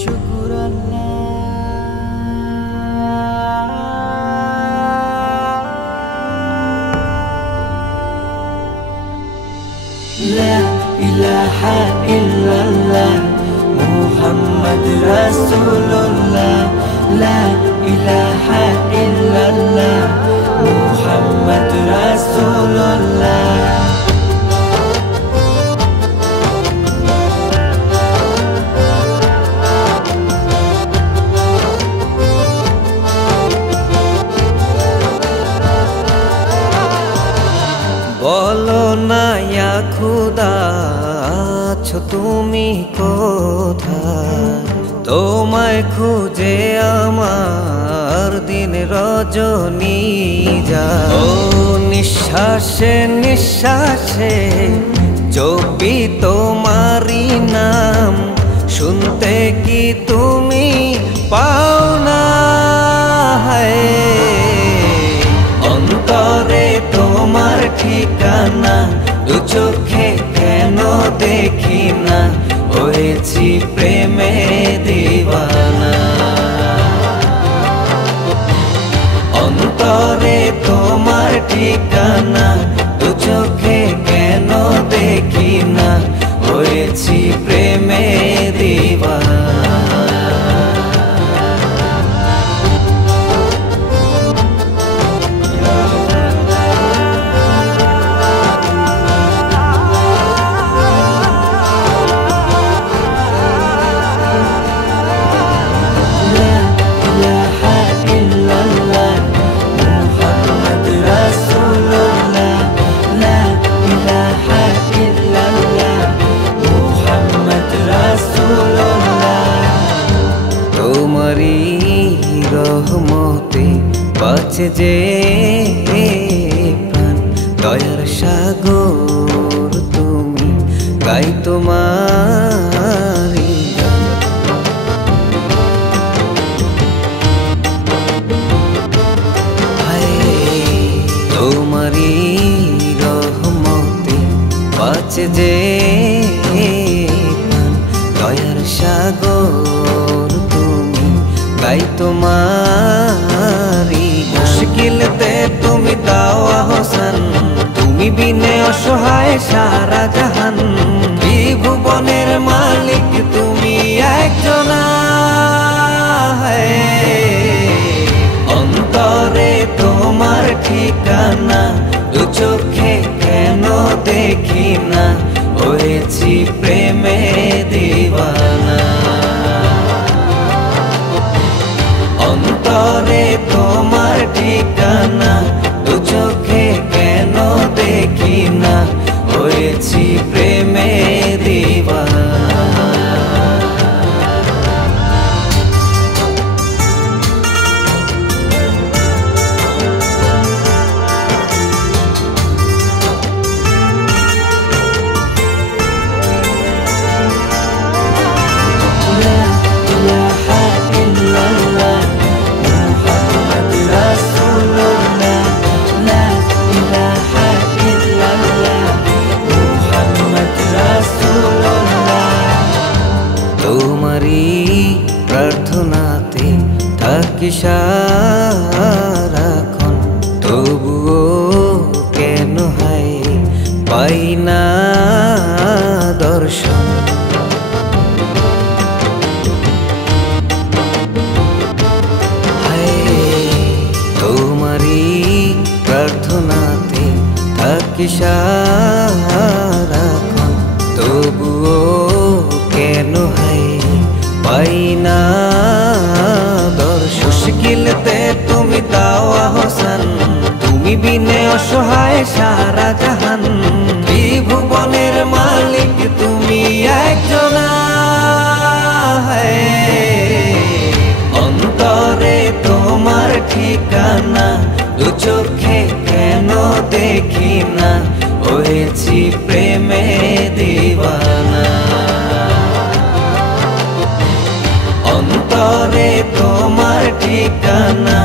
শুকুর আল্লাহ। লা ইলাহা ইল্লাল্লাহ মুহাম্মদ রাসূলুল্লাহ। লা ইলাহা ইল্লাল্লাহ মুহাম্মদ রাসূলুল্লাহ। বলো না ইয়া খুদা আছো তুমি কোথায়, তোমায় খুঁজে আমার দিন রজনী যায়। ও নিঃশ্বাসে নিঃশ্বাসে জপি তোমারি নাম, শুনতে কি তুমি পাও না? অন্তরে তোমার ঠিকানা, দু চোখে কেন দেখি না? হয়েছি প্রেমে দিওয়ানা। অন্তরে তোমার ঠিকানা, দু চোখে কেন দেখি না? হয়েছি প্রেমে দিওয়ানা। তোমারি রহমতে বাঁচে যে প্রাণ, দয়ার সাগর তুমি, গাই তোমারি গান। তোমারি রহমতে বাঁচে যে প্রাণ, দয়ার সাগর তুমি, গাই তোমারি। মুশকিলতে তুমি দাও আহসান, তুমি বিনে অসহায় সারা জাহান। ত্রিভুবনের মালিক তুমি একজনা। অন্তরে তোমার ঠিকানা, দু চোখে কেন দেখি না? হয়েছি প্রেমে দিওয়ানা। অন্তরে তোমার ঠিকানা, দু চোখে কেন দেখি না? হয়েছি প্রেমে দিওয়ানা। তোমারি প্রার্থনাতে থাকি সারাক্ষণ, তবুও কেন হয় পাই না দর্শন। তোমারি প্রার্থনাতে থাকি সারাক্ষণ, তবুও কেন হয় পাই না দর্শন। মুশকিলতে তুমি দাও আহসান, তুমি বিনে অসহায় সারা জাহান। ত্রিভুবনের মালিক তুমি একজনা। অন্তরে তোমার ঠিকানা, দু চোখে কেন দেখি না? হয়েছি প্রেমে দিওয়ানা। অন্তরে তোমার ঠিকানা,